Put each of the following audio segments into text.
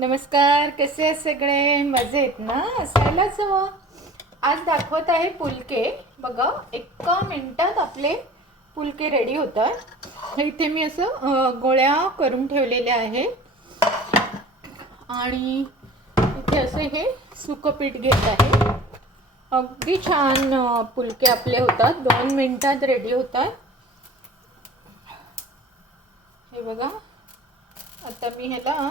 नमस्कार, कसे आहेत सगळे? मजेत ना? असायलाच हवं. आज दाखवत आहे पुलके. बघा, एका मिनिटात आपले पुलके रेडी होतात. इथे मी असं गोळ्या करून ठेवलेल्या आहे आणि इथे असं हे सुकं पीठ घेत आहे. अगदी छान पुलके आपले होतात, 2 मिनिटात रेडी होतात. हे बघा, आता मी ह्याला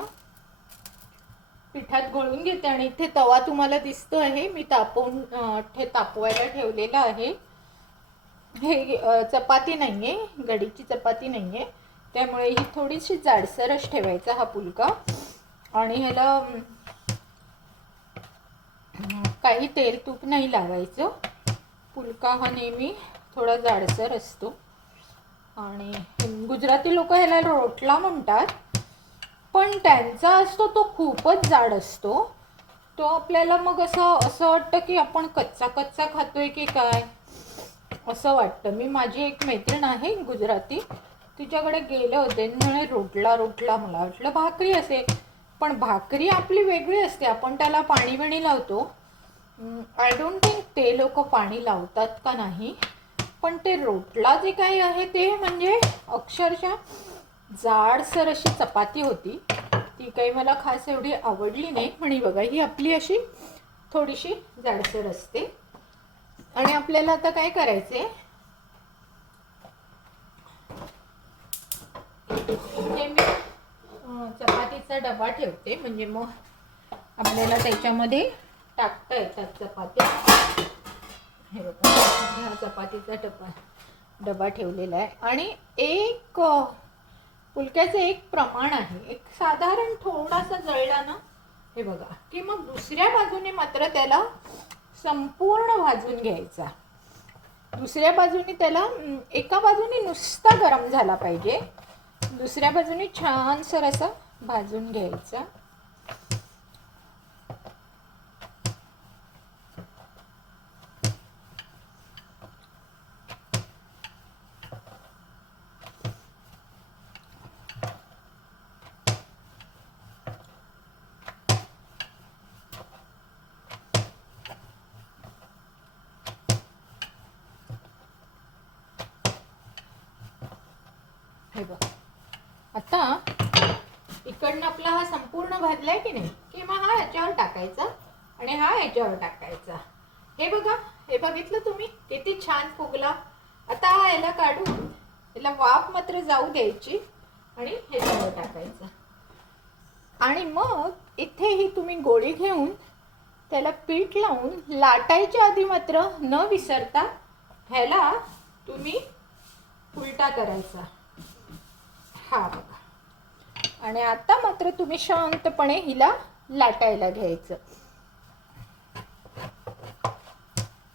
पिठात घोळून घेते आणि इथे तवा तुम्हाला दिसतो आहे. मी तापवायला ठेवलेला आहे. हे चपाती नाहीये, गडीची चपाती नाहीये, त्यामुळे ही थोडीशी जाडसरच ठेवायचा हा पुलका. आणि ह्याला काही तेल तूप नाही लावायचं. पुलका हा नेहमी थोडा जाडसर असतो आणि गुजराती लोक ह्याला रोटला म्हणतात, पण त्यांचा असतो तो खूपच जाड असतो. तो आपल्याला मग असं वाटतं की आपण कच्चा कच्चा खातोय की काय असं वाटतं. मी माझी एक मैत्रीण आहे गुजराती, तिच्याकडे गेले होते, म्हणे रोटला रोटला. मला वाटलं भाकरी असेल, पण भाकरी आपली वेगळी असते, आपण त्याला पाणी बिणी लावतो. आय डोंट थिंक ते लोक पाणी लावतात का नाही, पण ते रोटला जे काही आहे ते म्हणजे अक्षरशः जाडसर अशी चपाती होती. ती काही मला खास एवढी आवडली नाही. आणि बघा, ही आपली अशी थोडीशी जाडसर असते. आणि आपल्याला आता काय करायचे, हे मी चपातीचा डबा ठेवते, म्हणजे मग आपल्याला त्याच्यामध्ये टाकता येतात चपात्या. हे बघा, हा चपातीचा डबा ठेवलेला आहे. आणि एक पुलक्याचं एक प्रमाण आहे, एक साधारण थोडासा जळला ना, हे बघा, की मग दुसऱ्या बाजूने मात्र त्याला संपूर्ण भाजून घ्यायचा. दुसऱ्या बाजूने त्याला एका बाजूने नुसता गरम झाला पाहिजे, दुसऱ्या बाजूने छानसर असा भाजून घ्यायचा. हे बघ, आता इकडनं आपला हा संपूर्ण भाजलाय की नाही, की मग हा याच्यावर टाकायचा आणि हा याच्यावर टाकायचा. हे बघा, हे बघितलं तुम्ही किती छान फुगला. आता हा याला काढून याला वाफ मात्र जाऊ द्यायची आणि ह्याच्यावर टाकायचा. आणि मग इथे ही तुम्ही गोळी घेऊन त्याला पीठ लावून लाटायच्या आधी मात्र न विसरता ह्याला तुम्ही उलटा करायचा. हा बघा, आणि आता मात्र तुम्ही शांतपणे हिला लाटायला घ्यायचं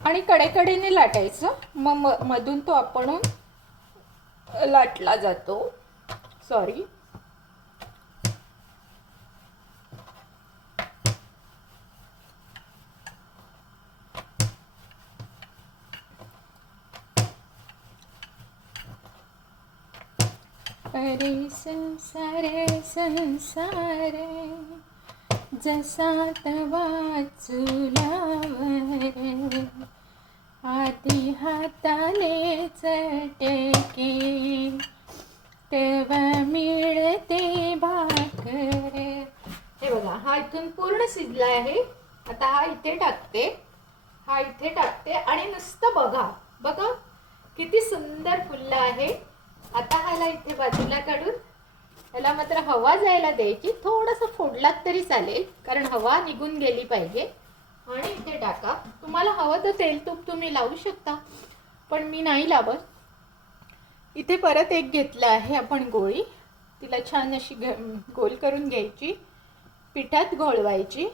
आणि कडेकडेने लाटायचं. मग मधून तो आपण लाटला जातो. सॉरी, अरे संसारे संसारे जसा तवा चुलावर, आधी हाताने चटके तेव्हा मिळते भाकर. हे बघा, हा इथून पूर्ण शिजला आहे. आता हा इथे टाकते, हा इथे टाकते आणि नुसतं बघा बघा किती सुंदर फुलला आहे. आता ह्याला इथे बाजूला काढून ह्याला मात्र हवा जायला द्यायची. थोडंसं फोडलात तरी चालेल, कारण हवा निघून गेली पाहिजे. आणि इथे टाका. तुम्हाला हवं तर तेल तूप तुम्ही लावू शकता, पण मी नाही लावत. इथे परत एक घेतलं आहे आपण गोळी, तिला छान अशी गोल करून घ्यायची, पिठात घोळवायची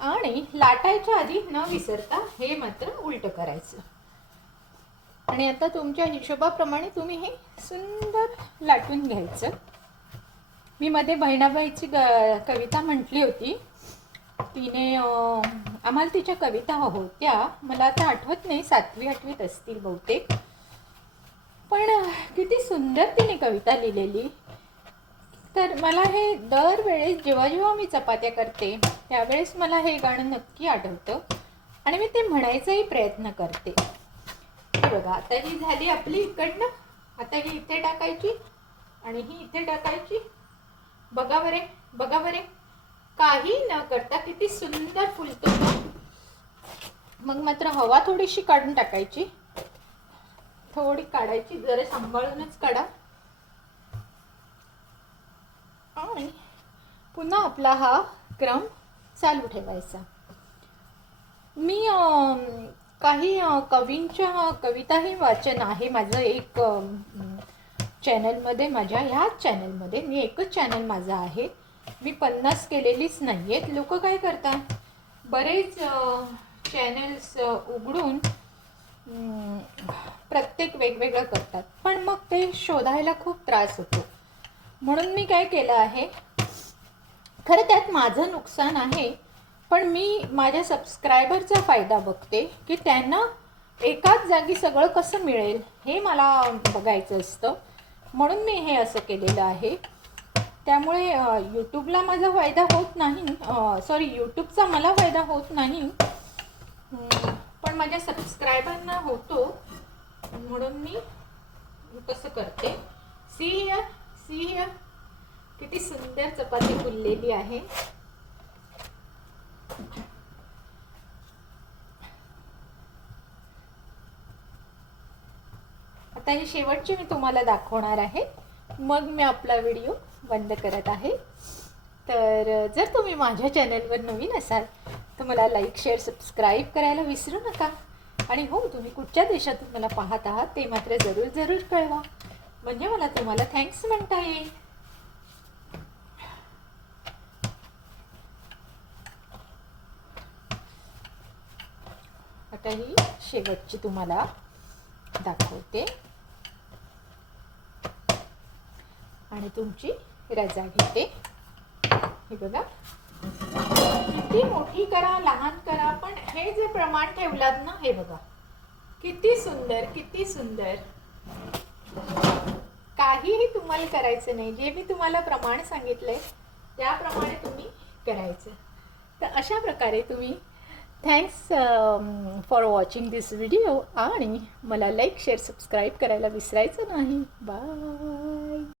आणि लाटायच्या आधी न विसरता हे मात्र उलटं करायचं. आणि आता तुमच्या हिशोबाप्रमाणे तुम्ही हे सुंदर लाटून घ्यायचं. मी मध्ये बहिणाबाईची कविता म्हटली होती. तिने आम्हाला तिच्या कविता होत्या, मला आता आठवत नाही, 7वी 8वीत असतील बहुतेक, पण किती सुंदर तिने कविता लिहिलेली. तर मला हे दरवेळेस जेव्हा जेव्हा मी चपात्या करते त्यावेळेस मला हे गाणं नक्की आठवतं आणि मी ते म्हणायचाही प्रयत्न करते. हे बघा, आता ही झाली आपली इकडनं. आता ही इथे टाकायची आणि ही इथे टाकायची. बघा बरे, बघा बरे, काही न करता किती सुंदर फुलतो. मग मात्र हवा थोडीशी काढून टाकायची, थोडी काढायची, जरा सांभाळूनच काढा आणि पुन्हा आपला हा क्रम चालू ठेवायचा. मी काही कवींच्या कविताही वाचन आहे माझं एक चॅनलमध्ये. माझ्या ह्याच चॅनलमध्ये, मी एकच चॅनल माझं आहे, मी 50 केलेलीच नाही आहेत. लोक काय करतात, बरेच चॅनल्स उघडून प्रत्येक वेगवेगळं करतात, पण मग ते शोधायला खूप त्रास होतो. म्हणून मी काय केलं आहे, खरं त्यात माझं नुकसान आहे, पण मी माझ्या सबस्क्रायबरचा फायदा बघते की त्यांना एकाच जागी सगळं कसं मिळेल हे मला बघायचं असतं. म्हणून मी हे असं केलेलं आहे. त्यामुळे यूट्यूबला माझा फायदा होत नाही, सॉरी यूट्यूबचा मला फायदा होत नाही, पण माझ्या सबस्क्रायबरना होतो. म्हणून मी कसं करते. सी हिअर, सी हिअर, किती सुंदर चपाती फुललेली आहे. आता ही शेवटची मी तुम्हाला दाखवणार आहे, मग मी आपला व्हिडिओ बंद करत आहे. तर जर तुम्ही माझ्या चॅनलवर नवीन असाल तर मला लाईक, शेअर, सबस्क्राईब करायला विसरू नका. आणि हो, तुम्ही कुठच्या देशातून मला पाहत आहात ते मात्र जरूर जरूर कळवा, म्हणजे मला तुम्हाला थँक्स म्हणता येईल. आता ही शेवटची तुम्हाला दाखवते आणि तुमची रजा घेते. हे बघा, किती मोठी करा, लहान करा, पण हे जे प्रमाण ठेवलात ना, हे बघा किती सुंदर, किती सुंदर. काहीही तुम्हाला करायचं नाही, जे मी तुम्हाला प्रमाण सांगितलंय त्याप्रमाणे तुम्ही करायचं. तर अशा प्रकारे तुम्ही thanks for watching this video आणि मला लाईक, शेअर, सबस्क्राईब करायला विसरायचं नाही. बाय.